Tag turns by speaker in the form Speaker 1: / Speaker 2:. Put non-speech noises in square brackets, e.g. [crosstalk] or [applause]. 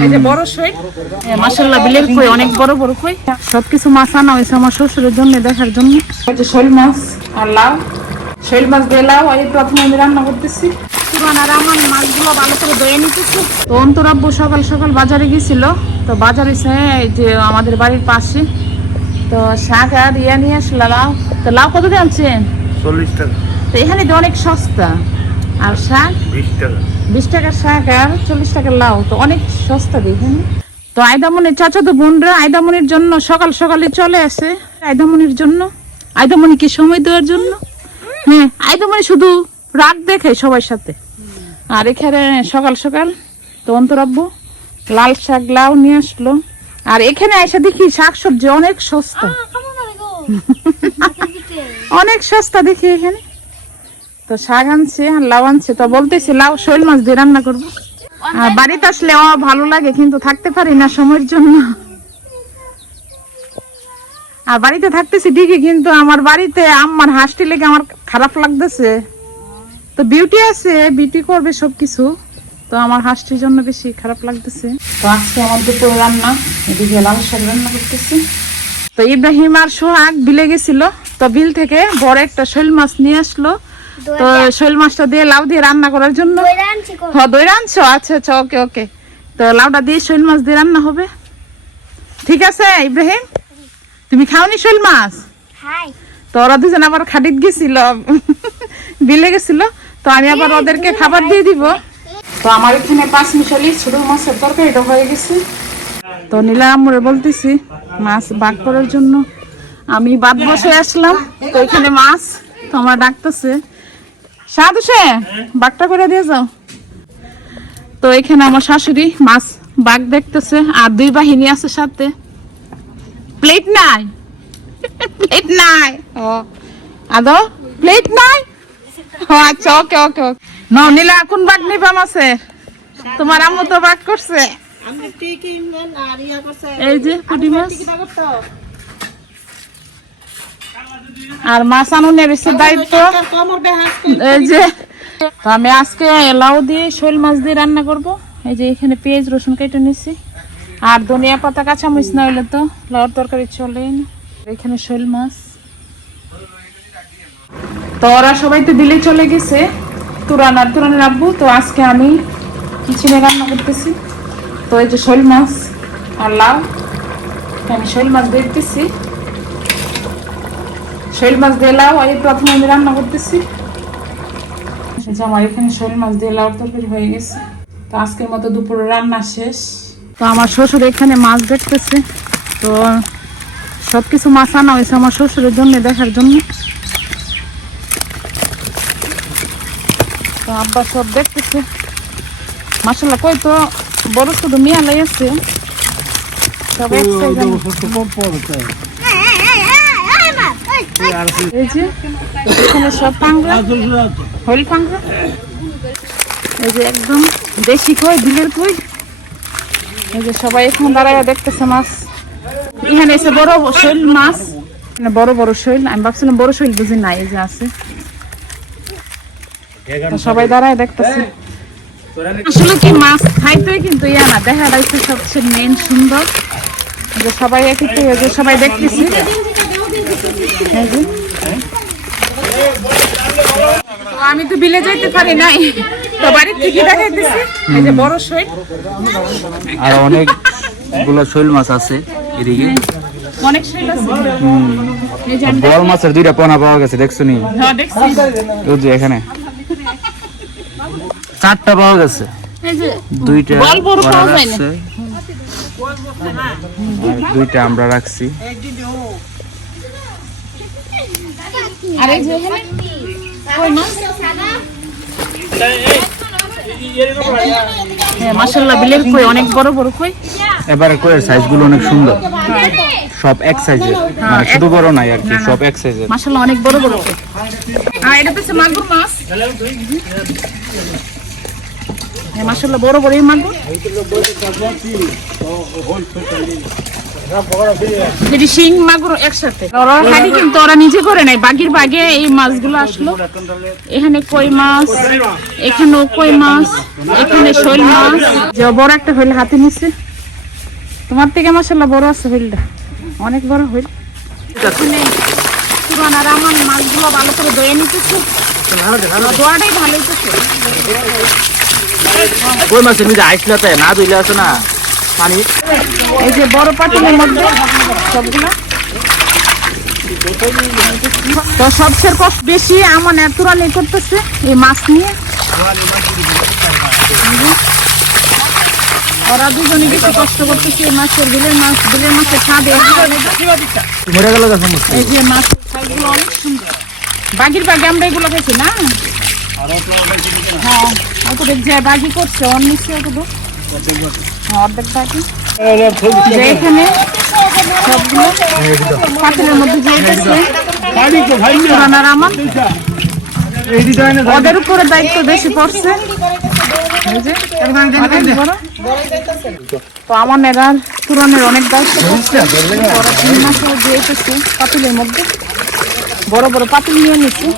Speaker 1: এই যে বড় সই মাসাল্লাহ বিলের কই অনেক বড় বড় কই। সবকিছু মাছ আনা হয়েছে আমার শ্বশুরের জন্য দেখার জন্য। এই যে শৈল মাছ আর লাউ। শৈল মাছ দিয়ে লাউ এই প্রথমে আমি রান্না করতেছি। আর আমার মাছগুলো ভালো করে ধুয়ে নিতেছি। তো অন্তরাব্বু সকাল সকাল বাজারে গেছিল তো বাজারে এই যে আমাদের বাড়ির পাশে তো শাক আর ইয়া নিয়ে আসলো লাউ। তো লাউ কত দিয়ে আনছেন?
Speaker 2: চল্লিশ টাকা।
Speaker 1: তো এখানে তো অনেক সস্তা। আর শাক?
Speaker 2: বিশ টাকা।
Speaker 1: বিশ টাকার শাক আর চল্লিশ টাকার লাউ তো অনেক সস্তা দেখেন তো আয়দামনির চাচা তো বোনরা আয়দামনির জন্য সকাল সকালে চলে আসে। আয়দামনির জন্য? আয়দামনিকে সময় দেওয়ার জন্য? হ্যাঁ আয়দামনি শুধু রাগ দেখে সবার সাথে। আর এখানে সকাল সকাল তো অন্তরাব্বু লাল শাক লাউ নিয়ে আসলো। আর এখানে এসে দেখি শাক সবজি অনেক সস্তা। [laughs] অনেক সস্তা দেখি এখানে। তো শাক আনছে আর লাউ আনছে। তো বলতেছি, লাউ শৈল মাছ দিয়ে রান্না করব। আর বাড়িতে আসলে আমার ভালো লাগে, কিন্তু থাকতে পারি না সময়ের জন্য। আর বাড়িতে থাকতেছি ঠিকই, কিন্তু আমার বাড়িতে আমার হাসটি লেগে আমার খারাপ লাগতেছে। তো বিউটি আছে, বিউটি করবে সবকিছু। তো আমার হাসটির জন্য বেশি খারাপ লাগতেছে। তো আজকে আমার দুপুর রান্না, এদিকে লাল শাক রান্না করতেছি। তো ইব্রাহিম আর সোহাগ বিলে গেছিল। তো বিল থেকে বড় একটা শৈল মাছ নিয়ে আসলো। তো শৈল মাছটা দিয়ে লাউ দিয়ে রান্না করার জন্য? হ্যাঁ দই রাঁধছো আচ্ছা আচ্ছা ওকে ওকে। তো লাউটা দিয়ে শৈল মাছ দিয়ে রান্না হবে? ঠিক আছে ইব্রাহিম? তুমি খাওনি শৈল মাছ? তো ওরা দুজন আবার খাটিত গেছিল। [laughs] বিলে গেছিল। তো আমি আবার ওদেরকে খাবার দিয়ে দিব। তো আমার এখানে পাঁচ মিশালি ছোট মাছের তরকারিটা হয়ে গেছে। তো নীলামরে বলতেছি মাছ বাগ করার জন্য। আমি বাদ বসে আসলাম। তো এখানে মাছ তো আমার ডাকতেছে। সাধু সে বাগটা করে দিয়ে যাও। তো এখানে আমার শাশুড়ি মাছ বাঘ দেখতেছে আর দুই বাহিনী আছে সাথে। প্লেট নাই। প্লেট নাই। ও আদো? প্লেট নাই? ও আচ্ছা ওকে ওকে ওকে। নাও নীলা কোন বাঘ নিবাম আছে তোমার আম্মু তো বাঘ করছে। এই যে পুঁটি মাছ। আর মাছ আনুনের দায়িত্ব। যে, তো আমি আজকে লাউ দিয়ে শোল মাছ দিয়ে রান্না করব। এই যে এখানে পেঁয়াজ, রসুন কেটে নিছি। আর ধনিয়া পাতা, কাঁচামরিচ না হইলে তো লাউর তরকারি চলে এখানে শোল মাছ। তো ওরা সবাই তো দিলে চলে গেছে। তুরান আর তুরানের আব্বু, তো আজকে আমি কিচেনে রান্না করতেছি। তো এই যে শোল মাছ আর লাউ, আমি শোল মাছ দেখতেছি। শৈল মাছ দিয়ে লাউ এই প্রথমে আমি রান্না করতেছি। যে আমার এখানে শৈল মাছ দিয়ে লাউ তরকারি হয়ে গেছে। তো আজকের মতো দুপুরে রান্না শেষ। তো আমার শ্বশুর এখানে মাছ দেখতেছে তো সব কিছু মাছ আনা হয়েছে আমার শ্বশুরের জন্য দেখার জন্য। তো আব্বা সব দেখতেছে। মাসাল্লাহ কই তো? বড় শুধু মিয়া লাই আছে। সব এক। যে একদম কই কই এই যে সবাই এখন দাঁড়ায় দেখতেছে মাছ বড় শৈল মাছ বড় বড় শৈল আমি ভাবছিলাম বড় শৈল বুঝি নাই, এই যে আছে। সবাই দাঁড়ায় দেখতেছে আসলে কি মাছ খাইতে, কিন্তু ইয়া না, দেখা যাচ্ছে সবচেয়ে মেন সুন্দর। যে সবাই একটু সবাই দেখতেছি। [laughs] আমি তো বিলে যাইতে পারি নাই। তো বাড়ির থেকে দেখাইতেছি। এই যে বড় শৈল।
Speaker 2: আর অনেকগুলো শৈল মাছ আছে এদিকে।
Speaker 1: অনেক শৈল আছে। এই যে আমি
Speaker 2: বল মাছের দুইটা পোনা পাওয়া গেছে দেখছ নি?
Speaker 1: হ্যাঁ, দেখছি।
Speaker 2: ওই যে এখানে। চারটা পাওয়া গেছে। দুইটা
Speaker 1: বল বড় পাওয়া যায় না।
Speaker 2: দুইটা আমরা রাখছি।
Speaker 1: আর এই যে এখানে? হ্যাঁ বিলের কই? অনেক বড় বড় কই?
Speaker 2: এবারে কোয়ের সাইজগুলো অনেক সুন্দর। সব এক সাইজের মানে শুধু বড় নাই আর কি সব এক সাইজের
Speaker 1: মাশাআল্লাহ অনেক বড় বড় কই? আর এটা হচ্ছে মাগুর মাছ। হ্যাঁ মাশাআল্লাহ বড় বড় এই মাগুর। এটি শিং, মাগুর একসাথে। ওরা কিন্তু ওরা নিজে করে নাই বাগির বাগে এই মাছগুলো আসলো। এখানে কই মাছ, এখানেও কই মাছ, এখানে শৈল মাছ। যে বড় একটা হইল হাতে নিচ্ছে তোমার থেকে মাসাল্লাহ বড় আছে হইলটা অনেক বড় হইল এখানে পুরান আমার মাছগুলো ভালো করে দয়ে নিতেছে। দোয়াটাই ভালো হইতেছে।
Speaker 2: কই মাছের নিজে আইস না তাই, না ধুইলে আছে না? পানি।
Speaker 1: এই যে বড় পাতিলের মধ্যে সবগুলো। তো সবচেয়ে কষ্ট বেশি আমার এতুরানি করতেছে এই মাছ নিয়ে। ওরা দুজনে বেশি কষ্ট করতেছে এই মাছের বিলের মাছ বিলের মাছের স্বাদ
Speaker 2: মরে গেল
Speaker 1: এই যে মাছের স্বাদগুলো অনেক সুন্দর। বাগির বাগে আমরা এগুলো খেয়েছি না? হ্যাঁ অত যে বাগি করছে অন্য অত অর্ধেক বাকি যে এখানে সবগুলো পাতিলের মধ্যে যেতেছে পুরানার আমার ওদের উপরে দায়িত্ব বেশি পড়ছে। তো আমার নেগার পুরানের অনেক দায়িত্ব তিন মাসে দিয়েছে পাতিলের মধ্যে। বড় বড় পাতিল নিয়ে নিচ্ছে